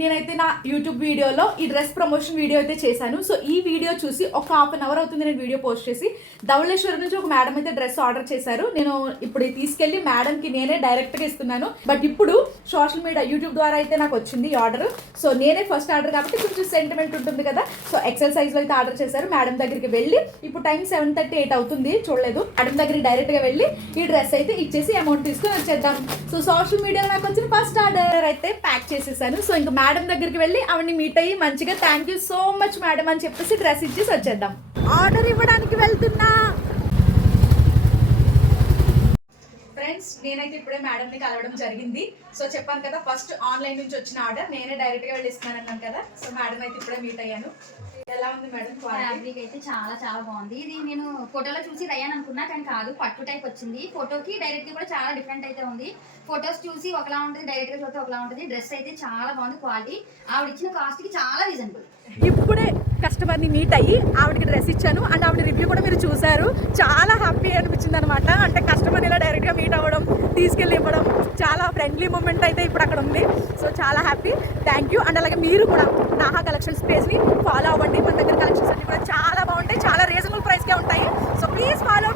నేనైతే నా యూట్యూబ్ వీడియోలో ఈ డ్రెస్ ప్రమోషన్ వీడియో అయితే చేశాను. సో ఈ వీడియో చూసి ఒక హాఫ్ అన్ అవర్ అవుతుంది నేను వీడియో పోస్ట్ చేసి. ధవళేశ్వరం నుంచి ఒక మేడం అయితే డ్రెస్ ఆర్డర్ చేశారు. నేను ఇప్పుడు తీసుకెళ్లి మేడంకి నేనే డైరెక్ట్గా ఇస్తున్నాను. బట్ ఇప్పుడు సోషల్ మీడియా యూట్యూబ్ ద్వారా అయితే నాకు వచ్చింది ఈ ఆర్డర్. సో నేనే ఫస్ట్ ఆర్డర్ కాబట్టి కొంచెం సెంటిమెంట్ ఉంటుంది కదా. సో ఎక్సెల్ సైజ్లో అయితే ఆర్డర్ చేశారు. మేడం దగ్గరికి వెళ్ళి ఇప్పుడు టైం 7:38 అవుతుంది, చూడలేదు. మేడం దగ్గరికి డైరెక్ట్గా వెళ్ళి ఈ డ్రెస్ అయితే ఇచ్చేసి అమౌంట్ తీసుకొని వచ్చేద్దాం. సో సోషల్ మీడియాలో నాకు వచ్చిన ఫస్ట్ ఆర్డర్ అయితే ప్యాక్ చేసేసాను. సో ఇంకా మేడం దగ్గరికి వెళ్ళి ఆవిడని మీట్ అయ్యి మంచిగా thank you so much madam అని చెప్పేసి డ్రెస్ ఇచ్చేసి వచ్చేద్దాం. ఆర్డర్ ఇవ్వడానికి వెళ్తున్నా ఫ్రెండ్స్. నేనైతే ఇప్పుడే మేడంని కలవడం జరిగింది. సో చెప్పాను కదా ఫస్ట్ ఆన్లైన్ నుంచి వచ్చిన ఆర్డర్ నేనే డైరెక్ట్గా వెళ్ళి ఇస్తున్నాను అన్నాను కదా. సో మేడం అయితే ఇప్పుడే మీట్ అయ్యాను. ఎలా ఉంది మేడం? ఫ్యాబ్రిక్ అయితే చాలా చాలా బాగుంది. ఇది నేను ఫోటోలో చూసి రయ్యాను అనుకున్నా, కానీ కాదు, పట్టు టైప్ వచ్చింది. ఫోటోకి డైరెక్ట్ కూడా చాలా డిఫరెంట్ అయితే ఉంది. ఫొటోస్ చూసి ఒకలా ఉంటుంది, డైరెక్ట్ గా చూస్తే ఒకలా ఉంటుంది. డ్రెస్ అయితే చాలా బాగుంది. క్వాలిటీ ఆవిడ ఇచ్చిన కాస్ట్ కి చాలా రీజనబుల్. ఇప్పుడే కస్టమర్ని మీట్ అయ్యి ఆవిడకి డ్రెస్ ఇచ్చాను అండ్ ఆవిడ రివ్యూ కూడా మీరు చూసారు. చాలా హ్యాపీ అనిపించింది అనమాట. అంటే కస్టమర్ ఇలా డైరెక్ట్గా మీట్ అవ్వడం, తీసుకెళ్ళి ఇవ్వడం, చాలా ఫ్రెండ్లీ మూమెంట్ అయితే ఇప్పుడు అక్కడ ఉంది. సో చాలా హ్యాపీ, థ్యాంక్ యూ. అండ్ అలాగే మీరు కూడా నాహా కలెక్షన్స్ పేజ్ని ఫాలో అవ్వండి. మన దగ్గర కలెక్షన్స్ అన్ని కూడా చాలా బాగుంటాయి, చాలా రీజనబుల్ ప్రైస్కే ఉంటాయి. So please follow